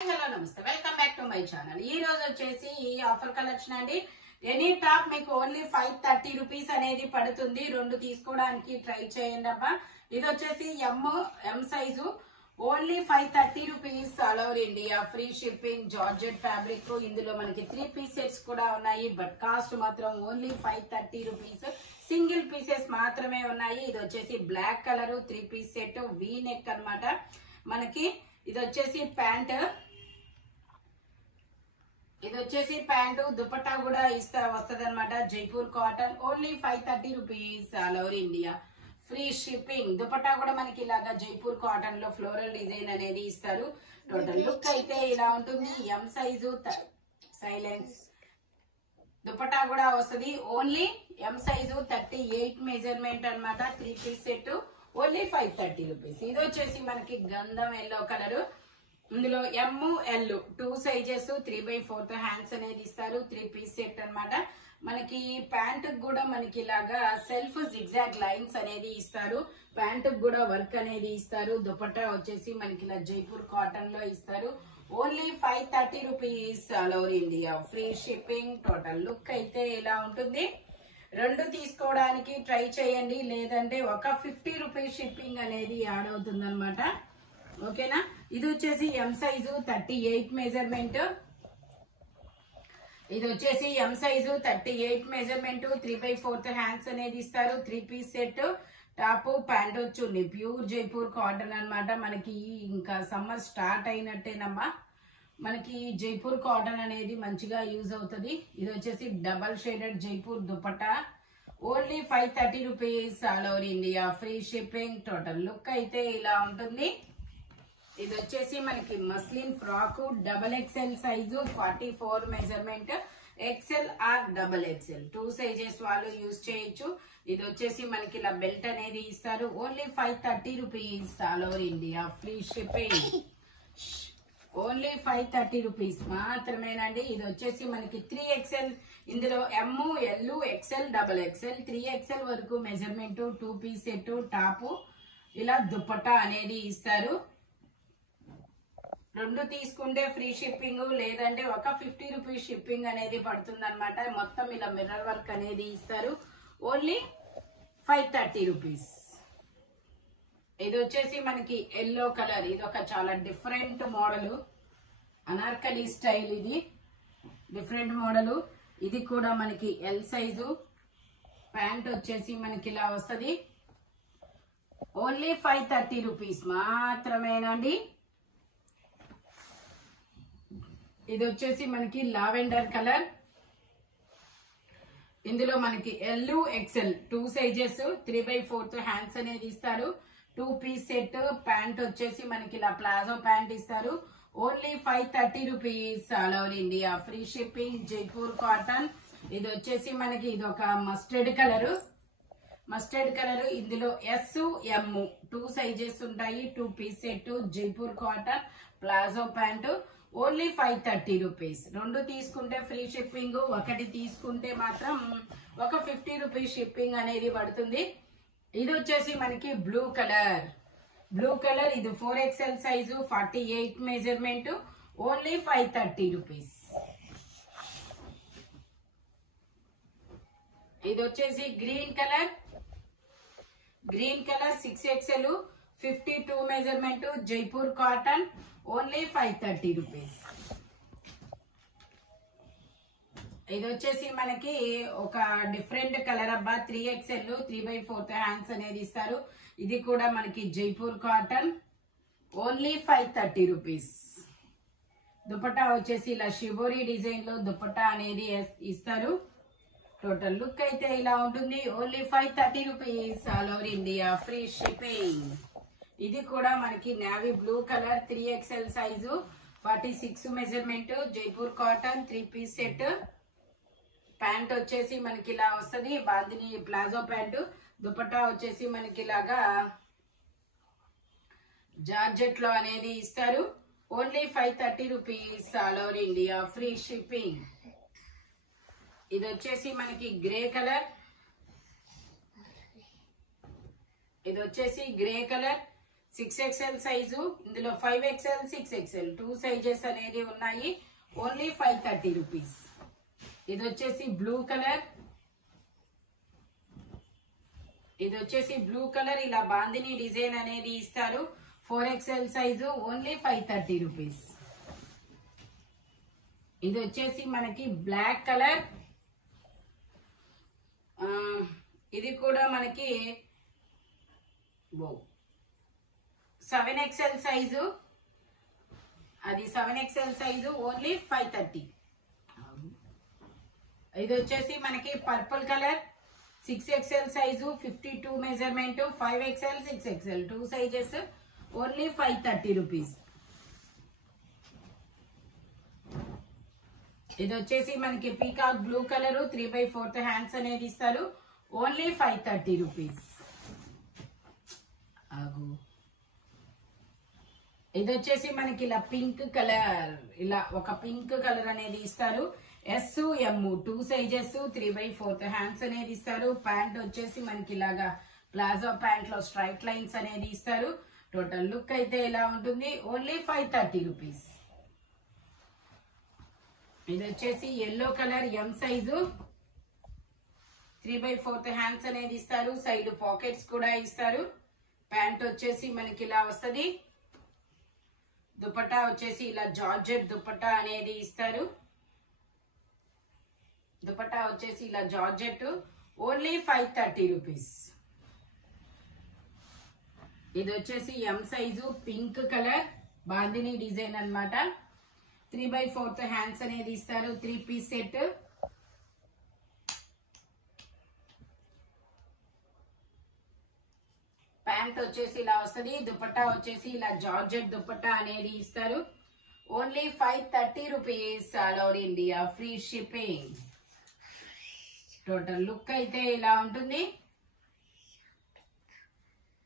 Hello నమస్తే, welcome back to my channel. ఈ రోజు వచ్చేసి ఈ ఆఫర్ కలెక్షన్ అండి. ఎనీ టాప్ మీకు ఓన్లీ 530 రూపీస్ అనేది పడుతుంది. రెండు తీసుకోవడానికి ట్రై చేయండి అబ్బా. ఇది వచ్చేసి M size only 530 rupees all over India. Free shipping, georgette fabric. ఇందులో మనకి 3 పీస్ సెట్స్ కూడా ఉన్నాయి. బట్ కాస్ట్ మాత్రం ఓన్లీ 530 రూపీస్. సింగిల్ పీసెస్ మాత్రమే ఉన్నాయి. ఇది వచ్చేసి black colour 3 piece set V neck అన్నమాట. మనకి ఇది వచ్చేసి ప్యాంట్, దుపట్టా కూడా వస్తుంది అనమాట. Jaipur cotton only 530 rupees all over India. Free shipping. Dupatta కూడా మనకి ఇలాగా జైపూర్ కాటన్ లో ఫ్లోరల్ డిజైన్ అనేది ఇస్తారు. టోటల్ లుక్ అయితే ఇలా ఉంటుంది. ఎం సైజు సైలెన్స్ దుపట్టా కూడా వస్తుంది. ఓన్లీ ఎం సైజు 38 మెజర్మెంట్ అనమాట. 3 పీస్ సెట్ ఓన్లీ 530 రూపీస్. ఇది వచ్చేసి మనకి గంధం ఎల్లో కలర్. ఇందులో ఎం ఎల్ 2 సైజెస్ 3/4 హ్యాండ్స్ అనేది ఇస్తారు. 3 పీస్ సెట్ అనమాట. మనకి ప్యాంట్ కూడా మనకి ఇలాగా సెల్ఫ్ జిగ్జాగ్ లైన్స్ అనేది ఇస్తారు. ప్యాంట్ కూడా వర్క్ అనేది ఇస్తారు. దుపట్టా వచ్చేసి మనకి ఇలా జైపూర్ కాటన్ లో ఇస్తారు. Only 530 rupees all over India. Free shipping. Total look అయితే ఇలా ఉంటుంది. రెండు తీసుకోవడానికి ట్రై చేయండి, లేదంటే ఒక 50 రూపీస్ షిప్పింగ్ అనేది యాడ్ అవుతుంది అనమాట. ఓకేనా. ఇది వచ్చేసి ఎం సైజు 38 మెజర్మెంట్. ఇది వచ్చేసి ఎం సైజు 38 మెజర్మెంట్. 3/4 హ్యాండ్స్ అనేది ఇస్తారు. 3 పీస్ సెట్. టాప్ ప్యాంట్ వచ్చి ప్యూర్ జైపూర్ కాటన్ అనమాట. మనకి ఇంకా సమ్మర్ స్టార్ట్ అయినట్టేనమ్మా. మనకి జైపూర్ కాటన్ అనేది మంచిగా యూజ్ అవుతుంది. ఇది వచ్చేసి double shaded Jaipur dupatta only 530 rupees all over India. Free shipping. Total look అయితే ఇలా ఉంటుంది. ఇది వచ్చేసి మనకి muslin frock XXL size 44 measurement. XL or XXL 2 sizes వాళ్ళు యూజ్ చేయొచ్చు. ఇది వచ్చేసి మనకి ఇలా బెల్ట్ అనేది ఇస్తారు. Only 530 rupees all over India. Free shipping. Only 530 rupees మాత్రమేనండి. ఇది వచ్చేసి మనకి 3XL. ఇందులో M L XL XXL 3XL వరకు మెజర్మెంట్. 2 piece set. టాప్ ఇలా దుపట్టా అనేది ఇస్తారు. రెండు తీసుకుంటే ఫ్రీ షిప్పింగ్, లేదంటే ఒక 50 రూపీస్ షిప్పింగ్ అనేది పడుతుంది అనమాట. మొత్తం ఇలా మిర్రర్ వర్క్ అనేది ఇస్తారు. Only 530 rupees. ఇది వచ్చేసి మనకి ఎల్లో కలర్. ఇది ఒక చాలా డిఫరెంట్ మోడల్. అనార్కలి స్టైల్. ఇది డిఫరెంట్ మోడల్. ఇది కూడా మనకి ఎల్ సైజు. ప్యాంట్ వచ్చేసి మనకి ఇలా వస్తుంది. ఓన్లీ 530 రూపీస్ మాత్రమేనండి. ఇది వచ్చేసి మనకి లావెండర్ కలర్. ఇందులో మనకి ఎల్ ఎక్సెల్ 2 సైజెస్ 3/4 హ్యాండ్స్ అనేది ఇస్తారు. 2 పీస్ సెట్. ప్యాంట్ వచ్చేసి మనకి ఇలా ప్లాజో ప్యాంట్ ఇస్తారు. Only 530 rupees all over India. Free shipping. Jaipur cotton. ఇది వచ్చేసి మనకి ఇది ఒక మస్టర్డ్ కలర్. ఇందులో ఎస్ ఎం 2 సైజెస్ ఉంటాయి. 2 piece set. Jaipur cotton palazzo pant. Only 530 rupees. రెండు తీసుకుంటే ఫ్రీ షిప్పింగ్, ఒకటి తీసుకుంటే మాత్రం ఒక 50 రూపీస్ షిప్పింగ్ అనేది పడుతుంది. ఇది వచ్చేసి మనకి బ్లూ కలర్. ఇది 4XL size 48 measurement. Only 530 rupees. ఇది వచ్చేసి green colour 6XL 52 measurement. Jaipur cotton. Only 530 rupees. ఇది వచ్చేసి మనకి ఒక డిఫరెంట్ కలర్ అబ్బా. 3XL 3/4 హ్యాండ్స్ అనేది ఇస్తారు. ఇది కూడా మనకి Jaipur cotton. Only 530 rupees. Dupatta వచ్చేసి ఇలా షిబోరి డిజైన్ లో దుపట్టా అనేది ఇస్తారు. టోటల్ లుక్ అయితే ఇలా ఉంటుంది. Only 530 rupees all over India. Free shipping. ఇది కూడా మనకి navy blue colour 3XL size 46 measurement. Jaipur cotton 3 piece set. Pant వచ్చేసి మనకి ఇలా వస్తుంది. Bandhani palazzo pant. దుపట్టా వచ్చేసి మనకి ఇలాగా జార్జెట్ లో అనేది ఇస్తారు. Only 530 rupees all over India. Free shipping. ఇది వచ్చేసి మనకి గ్రే కలర్. 6XL సైజు, ఇందులో 5XL 6XL 2 సైజెస్ అనేది ఉన్నాయి. Only 530 rupees. ఇది వచ్చేసి బ్లూ కలర్, ఇలా బాందిని డిజైన్ అనేది ఇస్తారు. 4XL size, only 530 rupees. ఇది వచ్చేసి మనకి బ్లాక్ కలర్, ఇది కూడా మనకి 7XL సైజు, అది 7XL సైజు, ఓన్లీ 530. ఇది వచ్చేసి మనకి purple colour, 6XL size, 52 measurement, 5XL 6XL 2 sizes, only 530 rupees. ఇది వచ్చేసి మనకి పీకాక్ బ్లూ కలర్, 3/4 హ్యాండ్స్ అనేది ఇస్తారు. Only 530 rupees. ఇది వచ్చేసి మనకి ఇలా పింక్ కలర్, ఇలా ఒక పింక్ కలర్ అనేది ఇస్తారు. S/M 2 సైజెస్, 3/4 హ్యాండ్స్ అనేది ఇస్తారు. ప్యాంట్ వచ్చేసి మనకి ఇలాగా ప్లాజో ప్యాంట్ లో స్ట్రైట్ లైన్స్ అనేది ఇస్తారు. టోటల్ లుక్ అయితే ఇలా ఉంటుంది. Only 530 rupees. ఇది వచ్చేసి yellow colour, M size, 3/4 hands అనేది ఇస్తారు. సైడ్ పాకెట్స్ కూడా ఇస్తారు. ప్యాంట్ వచ్చేసి మనకి ఇలా వస్తుంది. దుపట్టా వచ్చేసి ఇలా జార్జెట్ దుపట్టా అనేది ఇస్తారు. దుపట్టా వచ్చేసి ఇలా జార్జెట్, ఓన్లీ 530 రూపీస్. ఇది వచ్చేసి M size, pink colour, bandhani design అన్నమాట. 3/4 హ్యాండ్స్ అనేది ఇస్తారు. 3 పీస్ సెట్. ప్యాంట్ వచ్చేసి ఇలా వస్తుంది. దుపట్టా వచ్చేసి ఇలా జార్జెట్ దుపట్టా అనేది ఇస్తారు. Only 530 rupees. All over India free shipping. Total look అయితే ఇలా ఉంటుంది.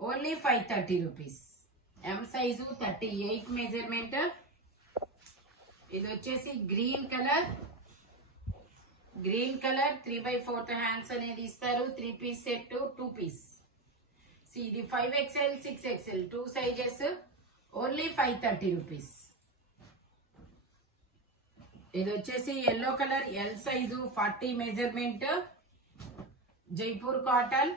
Only 530 rupees. M size, 38 measurement. ఇది వచ్చేసి గ్రీన్ కలర్, 3/4 హ్యాండ్స్ అనేది ఇస్తారు. 3 పీస్ సెట్, 2 పీస్. ఇది 5XL 6XL 2 sizes, only 530 rupees. ఇది వచ్చేసి yellow colour, L size, 40 measurement, Jaipur cotton,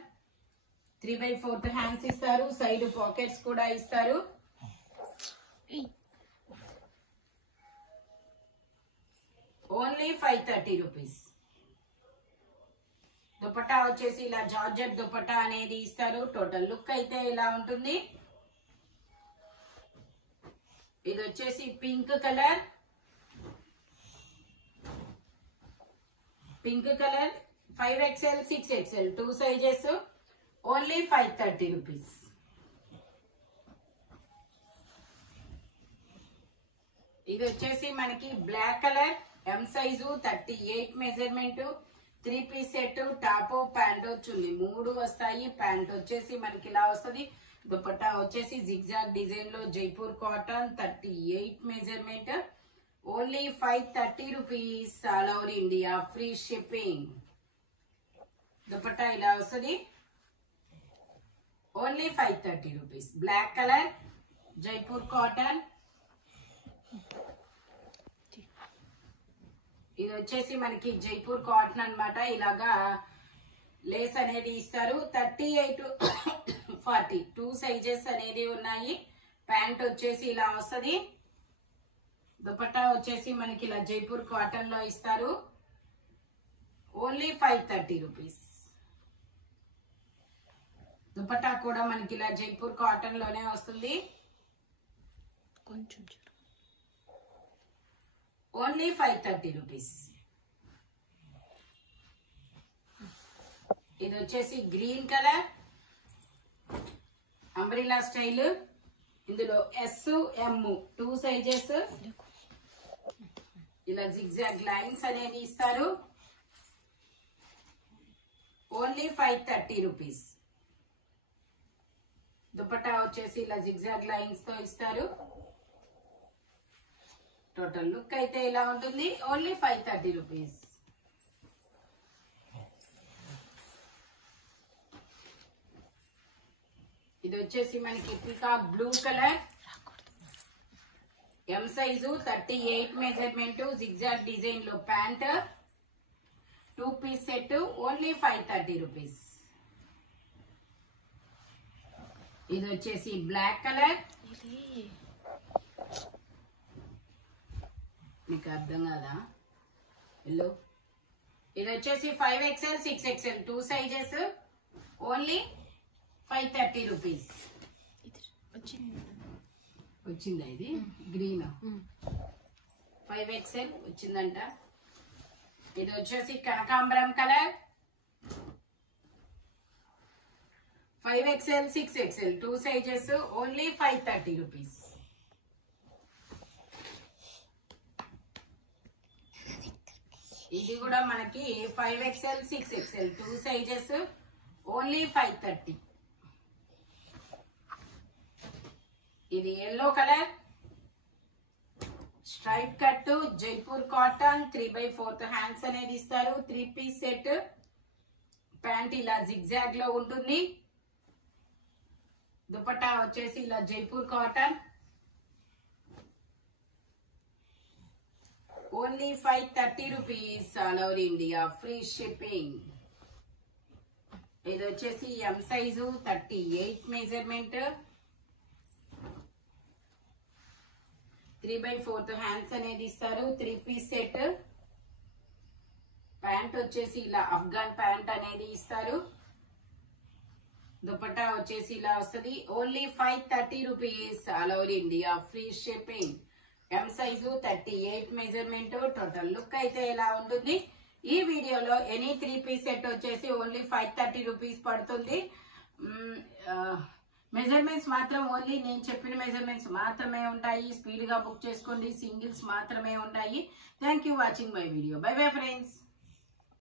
3/4 hands ఇస్తారు. సైడ్ పాకెట్స్ కూడా ఇస్తారు. Only 530 rupees. దుపట్టా వచ్చేసి ఇలా జార్జెట్ దుపట్టా అనేది ఇస్తారు. టోటల్ లుక్ అయితే ఇలా ఉంటుంది. ఇది వచ్చేసి pink colour, 5XL 6XL 2 sizes, only 530 rupees. ఇది వచ్చేసి మనకి black colour, M size, 38 measurement, 3 piece set, top pant chunni 3 వస్తాయి. ప్యాంట్ వచ్చేసి మనకి ఇలా వస్తుంది. దుపట్టా వచ్చేసి జిగ్జాగ్ డిజైన్ లో Jaipur cotton, 38 measurement, only 530 rupees. All over India free shipping. Dupatta ఇలా వస్తుంది. Only 530 rupees. Black colour, Jaipur cotton. ఇది వచ్చేసి మనకి జైపూర్ కాటన్ అన్నమాట. ఇలాగా లేస్ అనేది ఇస్తారు. 38 40 2 సైజెస్ అనేది ఉన్నాయి. ప్యాంట్ వచ్చేసి ఇలా వస్తుంది. దుపట్టా వచ్చేసి మనకి ఇలా జైపూర్ కాటన్ లో ఇస్తారు. Only 530 rupees. దుపట్టా కూడా మనకి ఇలా జైపూర్ కాటన్ లోనే వస్తుంది. కొంచెం ఓన్లీ 530 రూపీస్. ఇది వచ్చేసి గ్రీన్ కలర్, అంబ్రిల్లా స్టైల్. ఇందులో S/M 2 సైజెస్. ఇలా జిగ్జాగ్ లైన్స్ అనేది ఇస్తారు. Only 530 rupees. దుపట్టా వచ్చేసి ఇలా జిగ్జాగ్ లైన్స్ తో ఇస్తారు. టోటల్ లుక్ అయితే ఇలా ఉంటుంది. Only 530 rupees. ఇది వచ్చేసి మనకి peacock blue colour, M size 38 measurement, zigzag design లో pant, 2 piece set, only 530 rupees. ఇది వచ్చేసి బ్లాక్ కలర్, మీకు అర్థం కదా ఎల్లో. ఇది వచ్చేసి 5XL 6XL 2 sizes, only 530 rupees. వచ్చిందా ఇది గ్రీన్ 5XL వచ్చిందంట. ఇది వచ్చేసి కనకాంబరం colour, 5XL 6XL 2 sizes, only 530 rupees. ఇది కూడా మనకి 5XL 6XL 2 సైజెస్, ఓన్లీ 530. ఇది yellow colour, straight cut, Jaipur cotton, 3/4 hands అనేది ఇస్తారు, 3 పీస్ సెట్, ప్యాంట్ ఇలా జిగ్జాగ్ లో ఉంటుంది, దుపట్టా వచ్చేసి ఇలా Jaipur cotton, only 530 rupees, all over India free shipping. ఇది వచ్చేసి ఎం సైజు 38 మెజర్మెంట్, 3/4 హ్యాండ్స్ అనేది ఇస్తారు, 3 పీస్ సెట్, ప్యాంట్ వచ్చేసి ఇలా అఫ్ఘాన్ ప్యాంట్ అనేది ఇస్తారు, దుపట్టా వచ్చేసి ఇలా వస్తుంది, only 530 rupees, all over India free shipping. ఎం సైజు 38 మెజర్మెంట్. టోటల్ లుక్ అయితే ఎలా ఉంటుంది, ఈ వీడియోలో ఎనీ 3 పీస్ సెట్ వచ్చేసి ఓన్లీ 530 రూపీస్ పడుతుంది. మెజర్మెంట్స్ మాత్రం ఓన్లీ నేను చెప్పిన మెజర్మెంట్స్ మాత్రమే ఉంటాయి. స్పీడ్ గా బుక్ చేసుకోండి, సింగిల్స్ మాత్రమే ఉంటాయి. Thank you watching my video. By bye friends.